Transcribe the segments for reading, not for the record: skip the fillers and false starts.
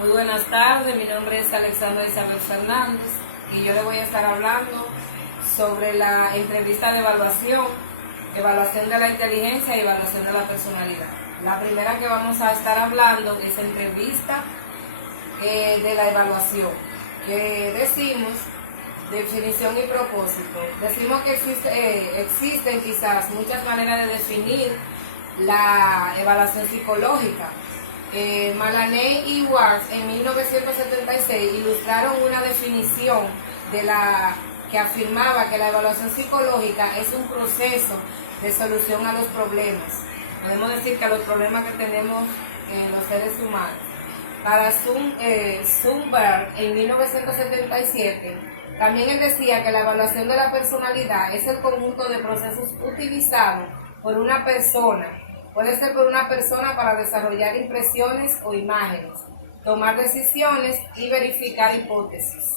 Muy buenas tardes, mi nombre es Alexandra Isabel Fernández y yo le voy a estar hablando sobre la entrevista de evaluación de la inteligencia y evaluación de la personalidad. La primera que vamos a estar hablando es entrevista de la evaluación, que decimos definición y propósito. Decimos que existen quizás muchas maneras de definir la evaluación psicológica. Malaney y Ward en 1976 ilustraron una definición que afirmaba que la evaluación psicológica es un proceso de solución a los problemas. Podemos decir que a los problemas que tenemos los seres humanos. Para Zumberg en 1977, también él decía que la evaluación de la personalidad es el conjunto de procesos utilizados por una persona. Puede ser por una persona para desarrollar impresiones o imágenes, tomar decisiones y verificar hipótesis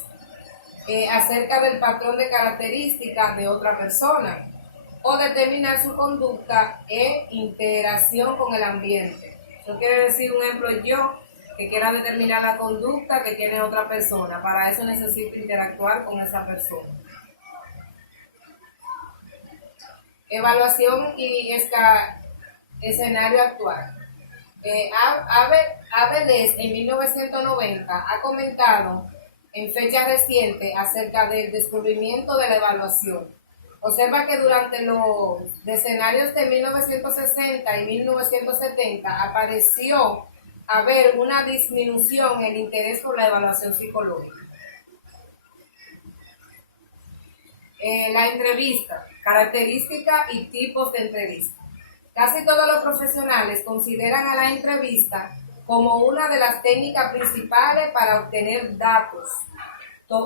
acerca del patrón de características de otra persona o determinar su conducta e interacción con el ambiente. Eso quiere decir, un ejemplo, yo que quiera determinar la conducta que tiene otra persona. Para eso necesito interactuar con esa persona. Evaluación y escenario actual. Abeles en 1990 ha comentado en fecha reciente acerca del descubrimiento de la evaluación. Observa que durante los escenarios de 1960 y 1970 apareció haber una disminución en el interés por la evaluación psicológica. La entrevista, características y tipos de entrevista. Casi todos los profesionales consideran a la entrevista como una de las técnicas principales para obtener datos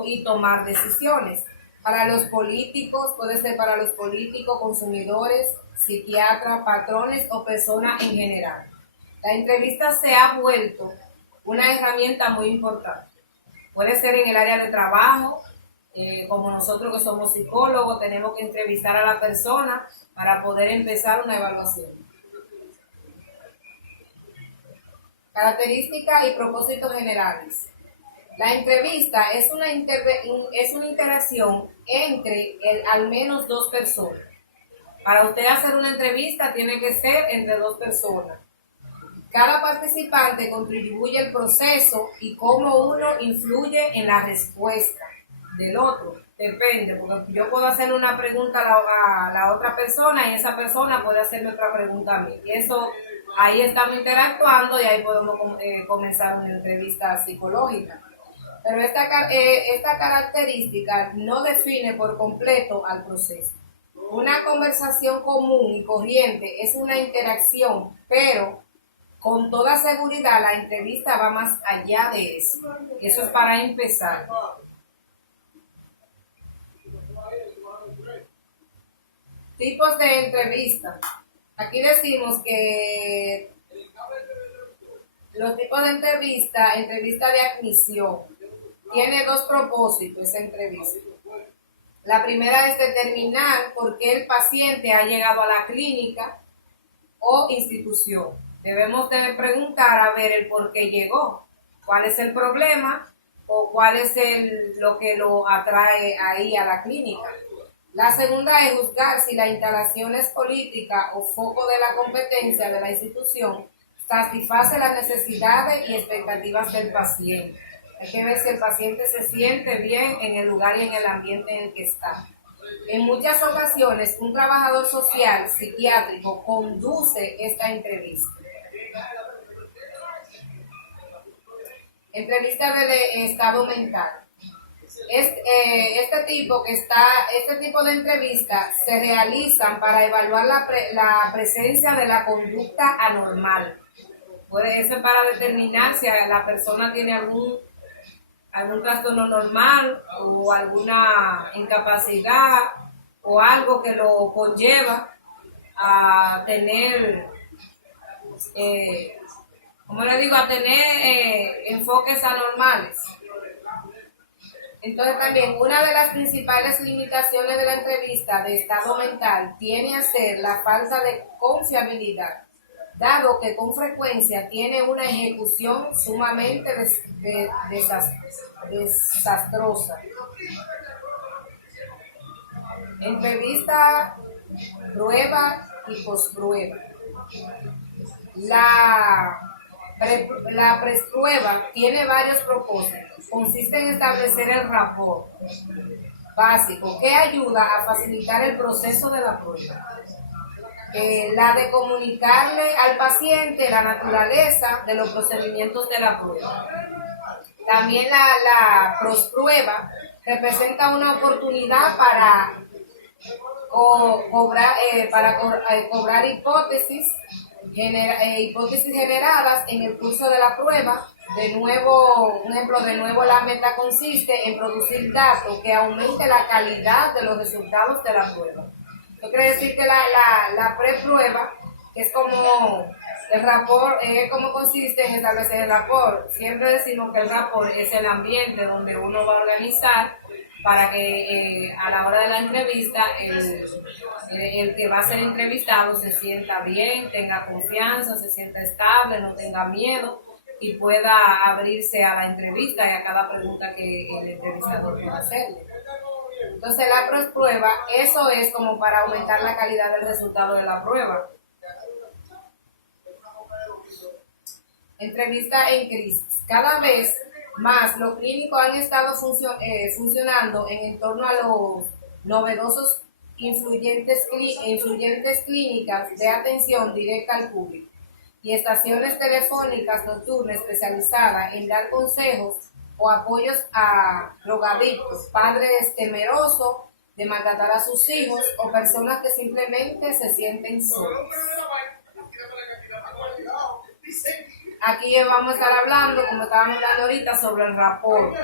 y tomar decisiones. Para los políticos, puede ser para los políticos, consumidores, psiquiatras, patrones o personas en general. La entrevista se ha vuelto una herramienta muy importante. Puede ser en el área de trabajo, como nosotros que somos psicólogos, tenemos que entrevistar a la persona para poder empezar una evaluación. Características y propósitos generales. La entrevista es una interacción entre al menos dos personas. Para usted hacer una entrevista tiene que ser entre dos personas. Cada participante contribuye al proceso y cómo uno influye en la respuesta del otro. Depende, porque yo puedo hacerle una pregunta a la otra persona y esa persona puede hacerme otra pregunta a mí. Y eso, ahí estamos interactuando y ahí podemos comenzar una entrevista psicológica. Pero esta característica no define por completo al proceso. Una conversación común y corriente es una interacción, pero con toda seguridad la entrevista va más allá de eso. Eso es para empezar. Tipos de entrevista. Aquí decimos que los tipos de entrevista de admisión, tiene dos propósitos esa entrevista. La primera es determinar por qué el paciente ha llegado a la clínica o institución. Debemos de preguntar a ver el por qué llegó, cuál es el problema o cuál es lo que lo atrae ahí a la clínica. La segunda es juzgar si la instalación es política o foco de la competencia de la institución satisface las necesidades y expectativas del paciente. Hay que ver si el paciente se siente bien en el lugar y en el ambiente en el que está. En muchas ocasiones, un trabajador social psiquiátrico conduce esta entrevista. Entrevista de estado mental. Este tipo de entrevistas se realizan para evaluar la presencia de la conducta anormal. Puede ser para determinar si la persona tiene algún trastorno normal o alguna incapacidad o algo que lo conlleva a tener, a tener enfoques anormales. Entonces también una de las principales limitaciones de la entrevista de estado mental tiene a ser la falta de confiabilidad. dado que con frecuencia tiene una ejecución sumamente desastrosa. Entrevista, prueba y posprueba. La preprueba tiene varios propósitos. Consiste en establecer el rapport básico que ayuda a facilitar el proceso de la prueba. La de comunicarle al paciente la naturaleza de los procedimientos de la prueba. También la posprueba representa una oportunidad para cobrar hipótesis generadas en el curso de la prueba. De nuevo, la meta consiste en producir datos que aumente la calidad de los resultados de la prueba. Esto quiere decir que la preprueba, que es como el rapport, cómo consiste en establecer el rapport. Siempre decimos que el rapport es el ambiente donde uno va a organizar para que a la hora de la entrevista el que va a ser entrevistado se sienta bien, tenga confianza, se sienta estable, no tenga miedo y pueda abrirse a la entrevista y a cada pregunta que el entrevistador pueda hacerle. Entonces la prueba, eso es como para aumentar la calidad del resultado de la prueba. Entrevista en crisis. Cada vez más los clínicos han estado funcionando en torno a los novedosos influyentes clínicas de atención directa al público y estaciones telefónicas nocturnas especializadas en dar consejos o apoyos a drogadictos, padres temerosos de maltratar a sus hijos o personas que simplemente se sienten solos. Aquí vamos a estar hablando, como estábamos hablando ahorita, sobre el rapport,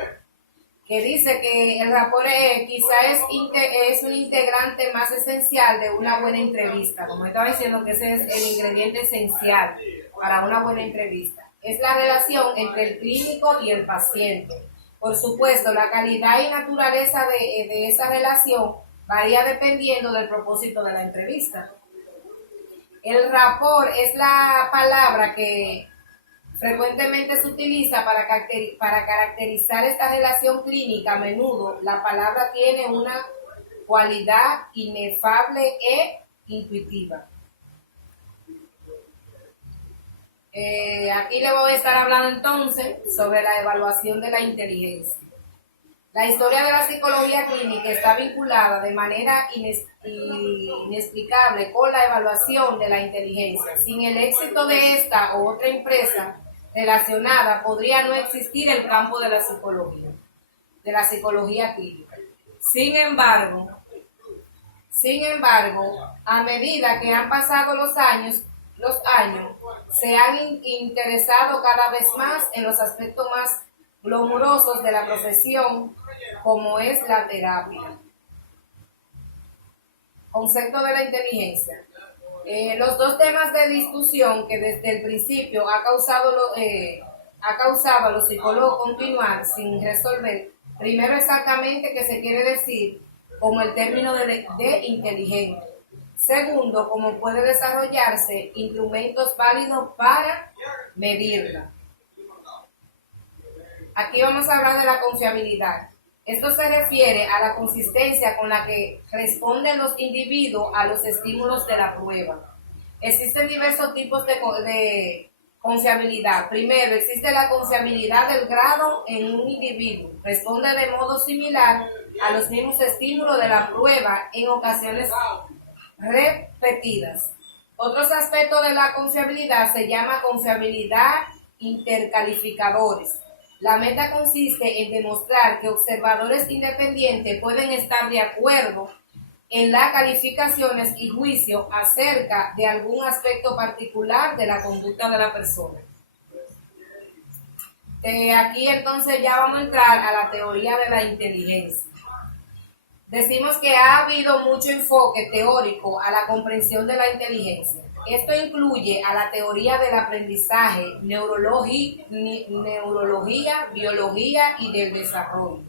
que dice que el rapport es un integrante más esencial de una buena entrevista. Como estaba diciendo, que ese es el ingrediente esencial para una buena entrevista. Es la relación entre el clínico y el paciente. Por supuesto, la calidad y naturaleza de esa relación varía dependiendo del propósito de la entrevista. El rapport es la palabra que frecuentemente se utiliza para caracterizar esta relación clínica. A menudo la palabra tiene una cualidad inefable e intuitiva. Aquí le voy a estar hablando entonces sobre la evaluación de la inteligencia. La historia de la psicología clínica está vinculada de manera inexplicable con la evaluación de la inteligencia. Sin el éxito de esta o otra empresa relacionada, podría no existir el campo de la psicología clínica. Sin embargo, a medida que han pasado los años, se han interesado cada vez más en los aspectos más glamurosos de la profesión, como es la terapia. Concepto de la inteligencia. Los dos temas de discusión que desde el principio ha causado a los psicólogos continuar sin resolver. Primero, exactamente qué se quiere decir como el término de inteligente. Segundo, cómo puede desarrollarse instrumentos válidos para medirla. Aquí vamos a hablar de la confiabilidad. Esto se refiere a la consistencia con la que responden los individuos a los estímulos de la prueba. Existen diversos tipos de confiabilidad. Primero, existe la confiabilidad del grado en un individuo. Responde de modo similar a los mismos estímulos de la prueba en ocasiones repetidas. Otros aspectos de la confiabilidad se llama confiabilidad intercalificadores. La meta consiste en demostrar que observadores independientes pueden estar de acuerdo en las calificaciones y juicio acerca de algún aspecto particular de la conducta de la persona. Aquí entonces ya vamos a entrar a la teoría de la inteligencia. Decimos que ha habido mucho enfoque teórico a la comprensión de la inteligencia. Esto incluye a la teoría del aprendizaje, neurología, biología y del desarrollo.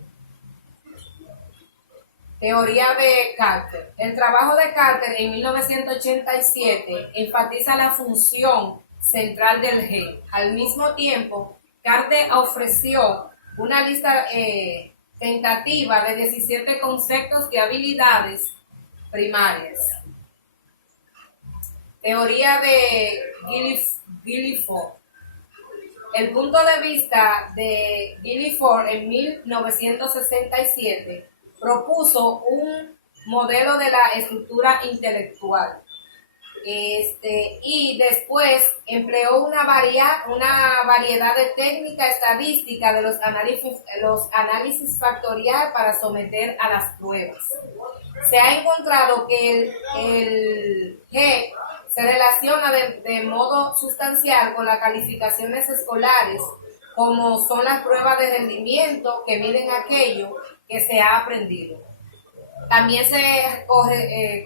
Teoría de Carter. El trabajo de Carter en 1987 enfatiza la función central del gen. Al mismo tiempo, Carter ofreció una lista tentativa de 17 conceptos y habilidades primarias. Teoría de Guilford. El punto de vista de Guilford en 1967 propuso un modelo de la estructura intelectual. Y después empleó una variedad de técnicas estadísticas de los análisis factorial para someter a las pruebas. Se ha encontrado que el G se relaciona de modo sustancial con las calificaciones escolares, como son las pruebas de rendimiento que miden aquello que se ha aprendido. También se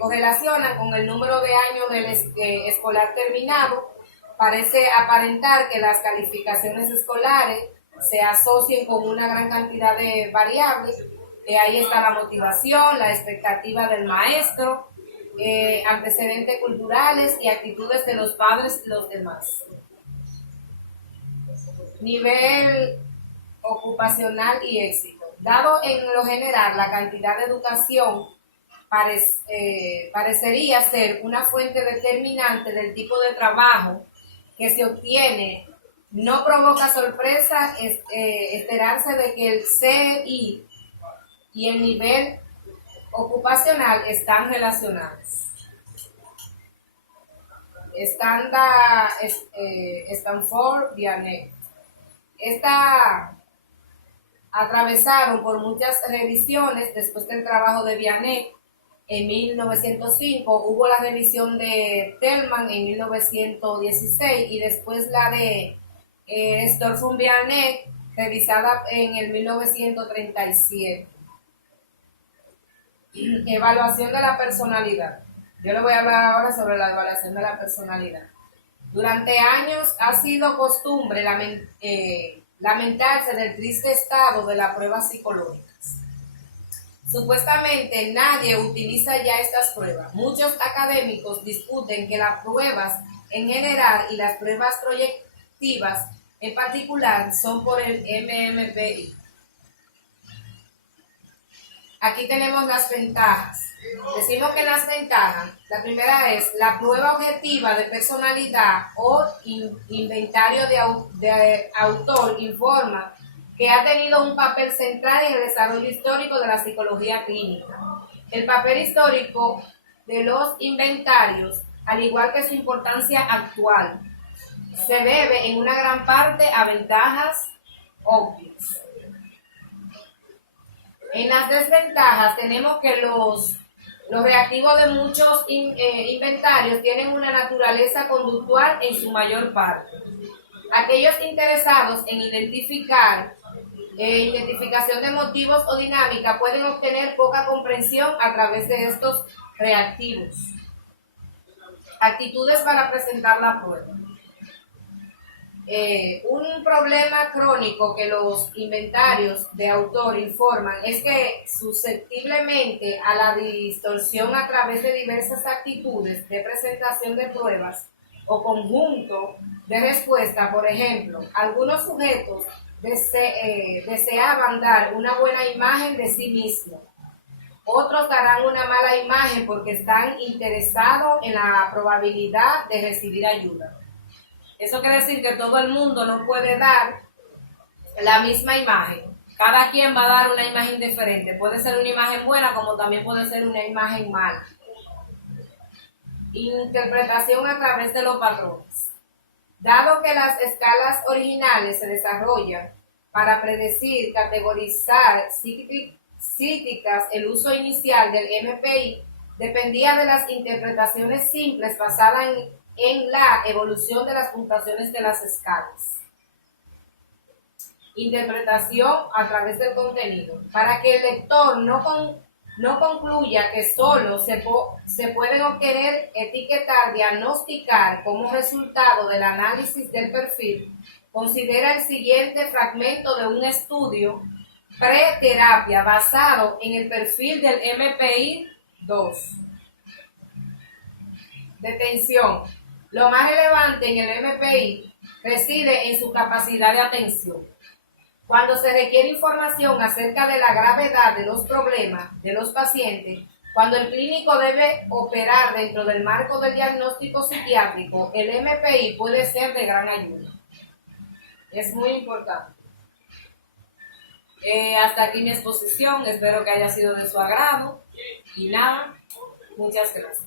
correlacionan con el número de años del escolar terminado. Parece aparentar que las calificaciones escolares se asocien con una gran cantidad de variables. Ahí está la motivación, la expectativa del maestro, antecedentes culturales y actitudes de los padres y los demás. Nivel ocupacional y éxito. Dado en lo general la cantidad de educación parecería ser una fuente determinante del tipo de trabajo que se obtiene, no provoca sorpresa enterarse de que el CI y el nivel ocupacional están relacionados. Stanford Bianet. Atravesaron por muchas revisiones. Después del trabajo de Bianet en 1905, hubo la revisión de Tellman en 1916 y después la de Stanford Bianet, revisada en el 1937. Evaluación de la personalidad. Yo le voy a hablar ahora sobre la evaluación de la personalidad. Durante años ha sido costumbre lamentarse del triste estado de las pruebas psicológicas. Supuestamente nadie utiliza ya estas pruebas. Muchos académicos discuten que las pruebas en general y las pruebas proyectivas en particular son por el MMPI. Aquí tenemos las ventajas. Decimos que las ventajas, la primera es la prueba objetiva de personalidad o inventario de autor informa que ha tenido un papel central en el desarrollo histórico de la psicología clínica. El papel histórico de los inventarios, al igual que su importancia actual, se debe en una gran parte a ventajas obvias. En las desventajas tenemos que los reactivos de muchos inventarios tienen una naturaleza conductual en su mayor parte. Aquellos interesados en identificación de motivos o dinámica pueden obtener poca comprensión a través de estos reactivos. Actitudes para presentar la prueba. Un problema crónico que los inventarios de autor informan es que susceptiblemente a la distorsión a través de diversas actitudes de presentación de pruebas o conjunto de respuesta. Por ejemplo, algunos sujetos deseaban dar una buena imagen de sí mismos. Otros darán una mala imagen porque están interesados en la probabilidad de recibir ayuda. Eso quiere decir que todo el mundo no puede dar la misma imagen. Cada quien va a dar una imagen diferente. Puede ser una imagen buena como también puede ser una imagen mala. Interpretación a través de los patrones. Dado que las escalas originales se desarrollan para predecir, categorizar psíquicas, el uso inicial del MPI dependía de las interpretaciones simples basadas en la evolución de las puntuaciones de las escalas. Interpretación a través del contenido. Para que el lector no concluya que solo se pueden obtener, etiquetar, diagnosticar como resultado del análisis del perfil, considera el siguiente fragmento de un estudio preterapia basado en el perfil del MPI 2. Detención. Lo más relevante en el MPI reside en su capacidad de atención. Cuando se requiere información acerca de la gravedad de los problemas de los pacientes, cuando el clínico debe operar dentro del marco del diagnóstico psiquiátrico, el MPI puede ser de gran ayuda. Es muy importante. Hasta aquí mi exposición, espero que haya sido de su agrado y nada, muchas gracias.